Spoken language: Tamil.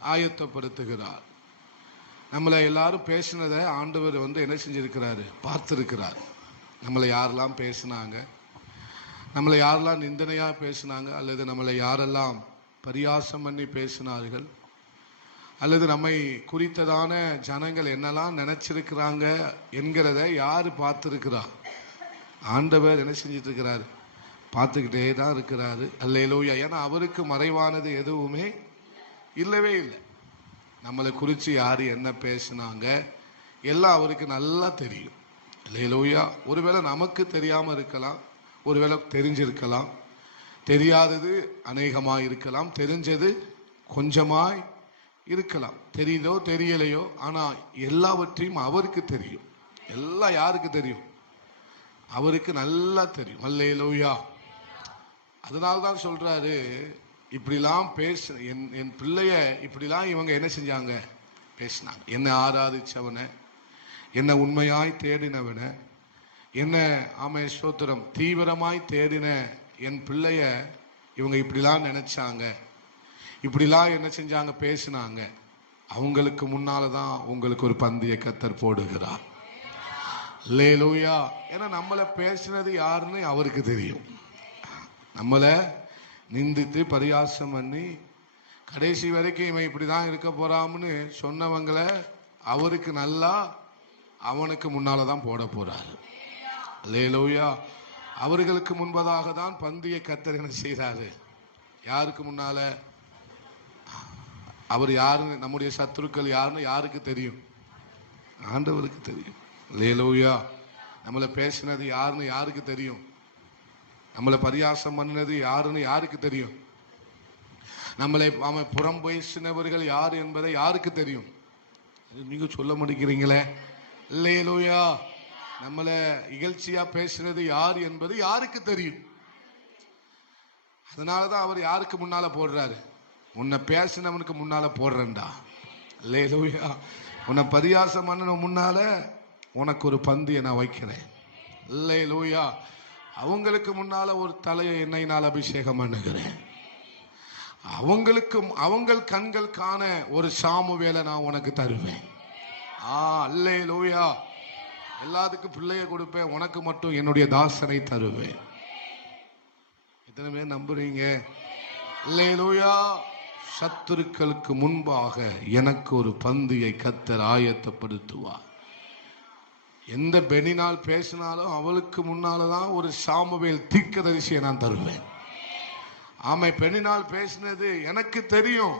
ஆயத்தப்படுத்துகிறார். நம்மளை எல்லாரும் பேசினதை ஆண்டவர் என்ன செஞ்சிருக்கிறாரு, பார்த்திருக்கிறார். நம்மளை யாரெல்லாம் பேசினாங்க, நம்மளை யாரெல்லாம் நிந்தனையாக பேசினாங்க, அல்லது நம்மளை யாரெல்லாம் பரியாசம் பண்ணி பேசினார்கள், அல்லது நம்மை குறித்ததான ஜனங்கள் என்னெல்லாம் நினைச்சிருக்கிறாங்க என்கிறத யார் பார்த்துருக்கிறார்? ஆண்டவர் என்ன செஞ்சிட்டு இருக்கிறாரு, பார்த்துக்கிட்டே தான் இருக்கிறாரு. அல்லேலூயா. ஏன்னா அவருக்கு மறைவானது எதுவுமே இல்லவே இல்லை. நம்மளை குறித்து யார் என்ன பேசினாங்க எல்லாம் அவருக்கு நல்லா தெரியும். அல்லேலூயா. ஒருவேளை நமக்கு தெரியாமல் இருக்கலாம், ஒருவேளை தெரிஞ்சிருக்கலாம், தெரியாதது அநேகமாக இருக்கலாம், தெரிஞ்சது கொஞ்சமாய் இருக்கலாம், தெரியுதோ தெரியலையோ, ஆனால் எல்லாவற்றையும் அவருக்கு தெரியும். எல்லாம் யாருக்கு தெரியும்? அவருக்கு நல்லா தெரியும். அல்லேலூயா. அதனால்தான் சொல்றாரு, இப்படிலாம் என் பிள்ளைய இப்படிலாம் இவங்க என்ன செஞ்சாங்க, பேசினாங்க. என்னை ஆராதிச்சவனை, என்னை உண்மையாய் தேடினவனை, என்ன ஆமே ஸ்தோத்திரம் தீவிரமாய் தேடின என் பிள்ளைய இவங்க இப்படிலாம் நினைச்சாங்க, இப்படிலாம் என்ன செஞ்சாங்க, பேசினாங்க. அவங்களுக்கு முன்னால தான் உங்களுக்கு ஒரு பந்தய கர்த்தர் போடுகிறார். அல்லேலூயா. ஏன்னா நம்மளை பேசினது யாருன்னு அவருக்கு தெரியும். நம்மளை நிந்தித்து பரியாசம் பண்ணி கடைசி வரைக்கும் இவன் இப்படிதான் இருக்க போறான்னு சொன்னவங்களை அவருக்கு நல்லா அவனுக்கு முன்னால தான் போட போறாரு. அல்லேலூயா. அவர்களுக்கு முன்பதாக தான் பந்தய கர்த்தர் என்ன செய்றாரு? யாருக்கு முன்னால? அவர் யாருன்னு, நம்முடைய சத்துருக்கள் யாருன்னு யாருக்கு தெரியும்? ஆண்டவருக்கு தெரியும். அல்லேலூயா. நம்மளை பேசினது யாருன்னு யாருக்கு தெரியும்? நம்மளை பரியாசம் பண்ணினது யாருன்னு யாருக்கு தெரியும்? நம்மளை புறம் பேசினவர்கள் யார் என்பதை யாருக்கு தெரியும்? நீங்க சொல்ல மாட்டேங்கிறீங்களே. அல்லேலூயா. நம்மளை இகழ்ச்சியா பேசினது யார் என்பது யாருக்கு தெரியும்? அதனாலதான் அவர் யாருக்கு முன்னால போடுறாரு? உன்னை பேசினவனுக்கு முன்னால போடுறேன்டா. அல்லேலூயா. உன்னை பரியாசம் பண்ண முன்னால உனக்கு ஒரு பந்தியை நான் வைக்கிறேன். அல்லேலூயா. அவங்களுக்கு முன்னால ஒரு தலையை எண்ணெயினால் அபிஷேகம் பண்ணுகிறேன். அவங்கள் கண்கள் காண ஒரு சாமுவேலை நான் உனக்கு தருவேன். அல்லேலூயா. எல்லாத்துக்கும் பிள்ளைய கொடுப்பேன், உனக்கு மட்டும் என்னுடைய தாசனை தருவேன். எத்தனை பேர் நம்புறீங்க? அல்லேலூயா. சத்துருக்களுக்கு முன்பாக எனக்கு ஒரு பந்தியை கர்த்தர் ஆயத்தப்படுத்துவார். எந்த பெண்ணினால் பேசினாலும் அவளுக்கு முன்னால்தான் ஒரு சாமுவேல் தீர்க்கதரிசியை நான் தருவேன். ஆமை, பெண்ணினால் பேசினது எனக்கு தெரியும்,